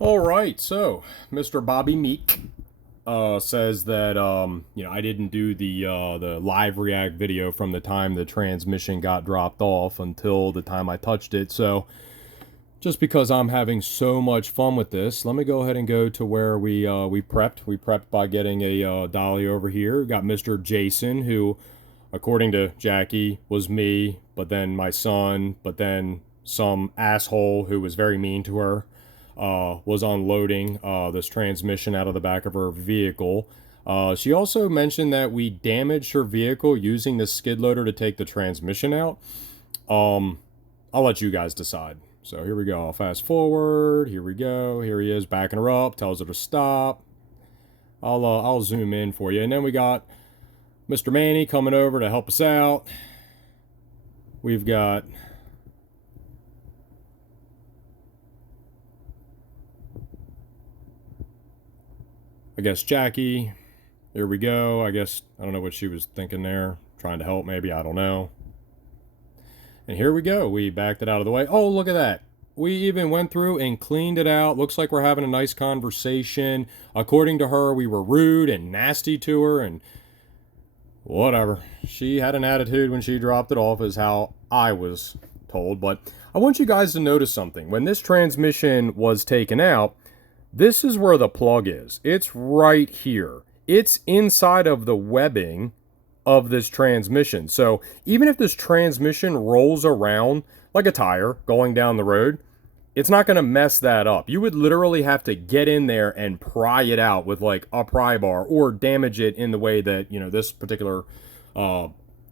All right, so Mr. Bobby Meek says that I didn't do the live react video from the time the transmission got dropped off until the time I touched it. So just because I'm having so much fun with this, let me go ahead and go to where we prepped. We prepped by getting a dolly over here. We got Mr. Jason, who, according to Jackie, was me, but then my son, but then some asshole who was very mean to her was unloading this transmission out of the back of her vehicle. She also mentioned that we damaged her vehicle using the skid loader to take the transmission out. I'll let you guys decide. So here we go. I'll fast forward. Here we go. Here he is backing her up. Tells her to stop. I'll zoom in for you. And then we got Mr. Manny coming over to help us out. We've got I guess Jackie. Here we go. I guess I don't know what she was thinking there. Trying to help maybe. I don't know. And here we go. We backed it out of the way. Oh, look at that. We even went through and cleaned it out. Looks like we're having a nice conversation. According to her, we were rude and nasty to her and whatever. She had an attitude when she dropped it off, is how I was told. But I want you guys to notice something. When this transmission was taken out, this is where the plug is. It's right here. It's inside of the webbing of this transmission. So even if this transmission rolls around like a tire going down the road, it's not going to mess that up. You would literally have to get in there and pry it out with like a pry bar or damage it in the way that, this particular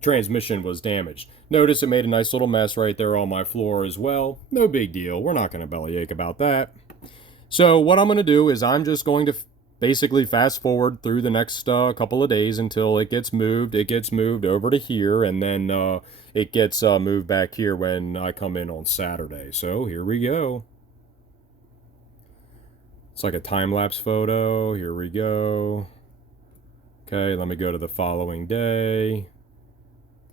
transmission was damaged. Notice it made a nice little mess right there on my floor as well. No big deal. We're not going to bellyache about that. So what I'm going to do is I'm just going to basically fast forward through the next couple of days until it gets moved. It gets moved over to here, and then it gets moved back here when I come in on Saturday. So here we go. It's like a time-lapse photo. Here we go. Okay, let me go to the following day.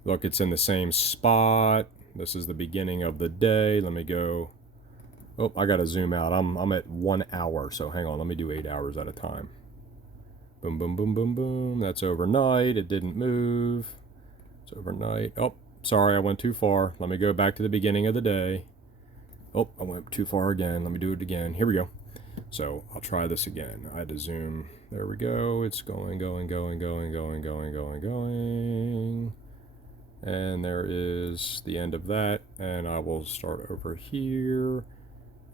Look, it's in the same spot. This is the beginning of the day. Let me go. Oh, I gotta zoom out. I'm at 1 hour, so hang on. Let me do 8 hours at a time. Boom, boom, boom, boom, boom. That's overnight. It didn't move. It's overnight. Oh, sorry, I went too far. Let me go back to the beginning of the day. Oh, I went too far again. Let me do it again. Here we go. So I'll try this again. I had to zoom. There we go. It's going, going, going, going, going, going, going, going. And there is the end of that. And I will start over here.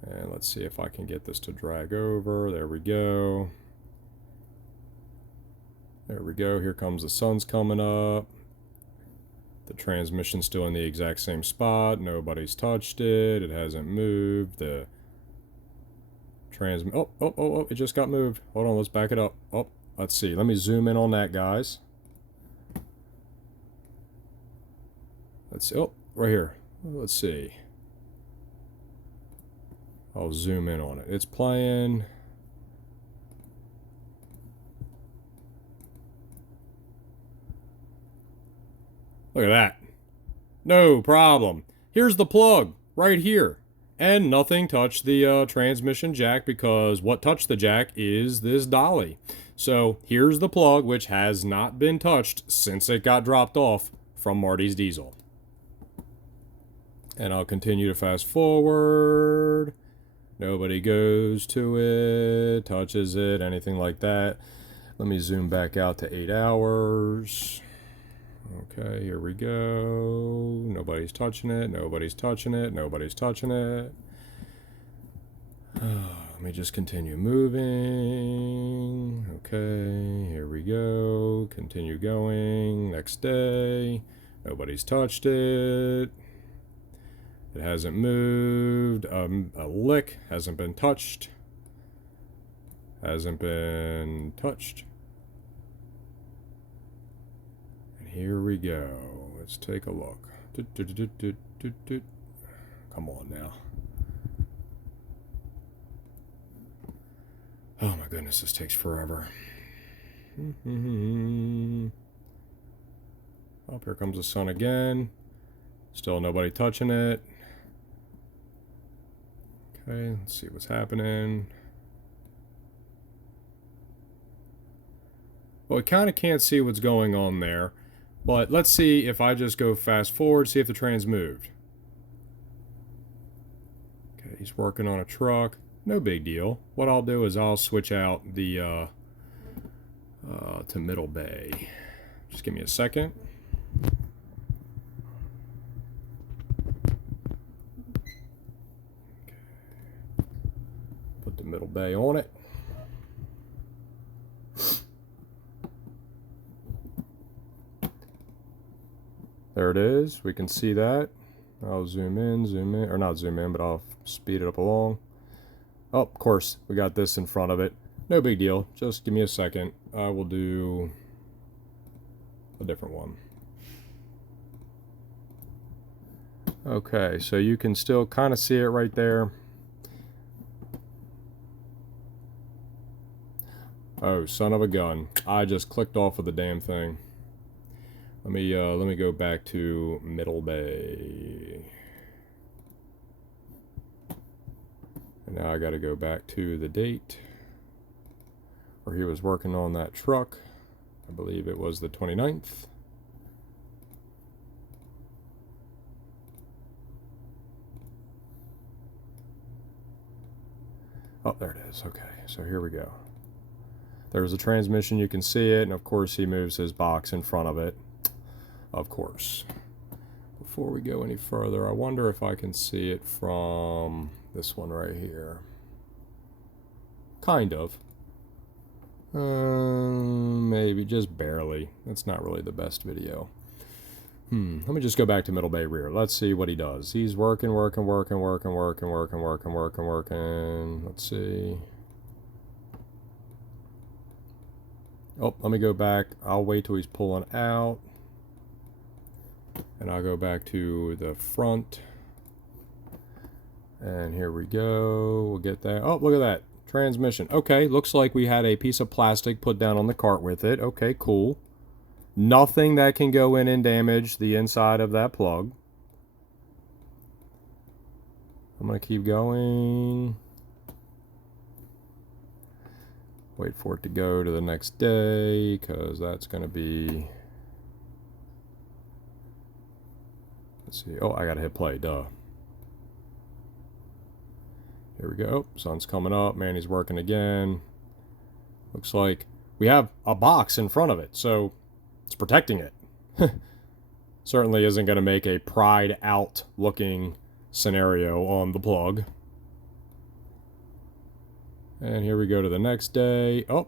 And let's see if I can get this to drag over. There we go. There we go. Here comes the sun's coming up. The transmission's still in the exact same spot. Nobody's touched it. It hasn't moved. The oh, it just got moved. Hold on, let's back it up. Oh, let's see. Let me zoom in on that, guys. Let's see. Oh, right here. Let's see. I'll zoom in on it. It's playing. Look at that. No problem. Here's the plug right here. And nothing touched the transmission jack because what touched the jack is this dolly. So here's the plug, which has not been touched since it got dropped off from Marty's Diesel. And I'll continue to fast forward. Nobody goes to it, touches it, anything like that. Let me zoom back out to 8 hours. Okay, here we go. Nobody's touching it, nobody's touching it, nobody's touching it. Let me just continue moving. Okay, here we go. Continue going. Next day. Nobody's touched it. It hasn't moved. A lick hasn't been touched. Hasn't been touched. And here we go. Let's take a look. Come on now. Oh my goodness, this takes forever. Oh, here comes the sun again. Still nobody touching it. Okay, let's see what's happening. Well, it kind of can't see what's going on there. But let's see if I just go fast forward, see if the train's moved. Okay, he's working on a truck. No big deal. What I'll do is I'll switch out the to Middle Bay. Just give me a second. Okay. Put the Middle Bay on it. There it is. We can see that. I'll zoom in, or not zoom in, but I'll speed it up along. Oh, of course, we got this in front of it. No big deal. Just give me a second. I will do a different one. Okay, so you can still kind of see it right there. Oh, son of a gun. I just clicked off of the damn thing. Let me go back to Middle Bay. And now I got to go back to the date where he was working on that truck. I believe it was the 29th. Oh, there it is. Okay, so here we go. There's a transmission, you can see it, and of course he moves his box in front of it. Of course. Before we go any further, I wonder if I can see it from this one right here. Kind of. Maybe just barely. That's not really the best video. Let me just go back to Middle Bay rear. Let's see what he does. He's working. Let's see. Oh, let me go back. I'll wait till he's pulling out. And I'll go back to the front. And here we go. We'll get that. Oh, look at that. Transmission. Okay, looks like we had a piece of plastic put down on the cart with it. Okay, cool. Nothing that can go in and damage the inside of that plug. I'm going to keep going. Wait for it to go to the next day, because that's going to be... Let's see. Oh, I got to hit play. Duh. Here we go. Sun's coming up. Man, he's working again. Looks like we have a box in front of it, so it's protecting it. Certainly isn't going to make a pried out looking scenario on the plug. And here we go to the next day. Up.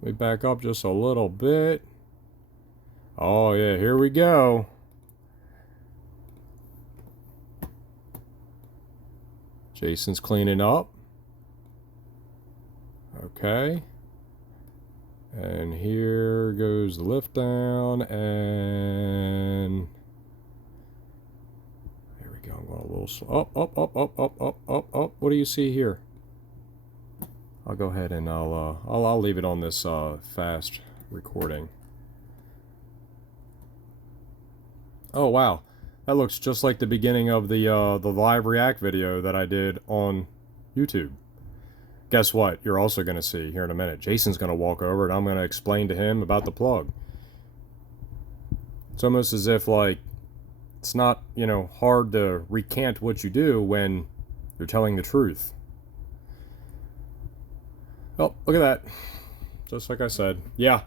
We back up just a little bit. Oh yeah, here we go. Jason's cleaning up. Okay. And here goes the lift down, and there we go. I'm going a little slow. Up. What do you see here? I'll go ahead and I'll leave it on this fast recording. Oh wow, that looks just like the beginning of the live react video that I did on YouTube. Guess what? You're also going to see here in a minute. Jason's going to walk over and I'm going to explain to him about the plug. It's almost as if, like, it's not, you know, hard to recant what you do when you're telling the truth. Oh, look at that. Just like I said. Yeah,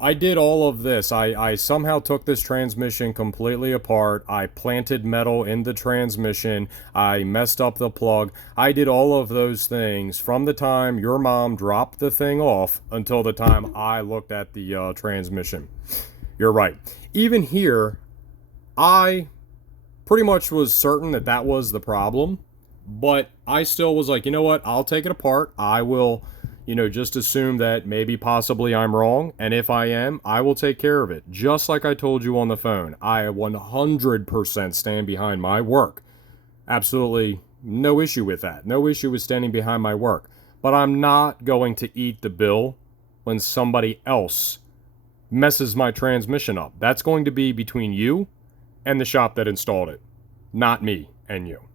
I did all of this. I somehow took this transmission completely apart. I planted metal in the transmission. I messed up the plug. I did all of those things from the time your mom dropped the thing off until the time I looked at the transmission. You're right. Even here, I pretty much was certain that that was the problem, but I still was like, you know what? I'll take it apart. I will... You know, just assume that maybe possibly I'm wrong, and if I am, I will take care of it. Just like I told you on the phone, I 100% stand behind my work. Absolutely no issue with that. No issue with standing behind my work. But I'm not going to eat the bill when somebody else messes my transmission up. That's going to be between you and the shop that installed it, not me and you.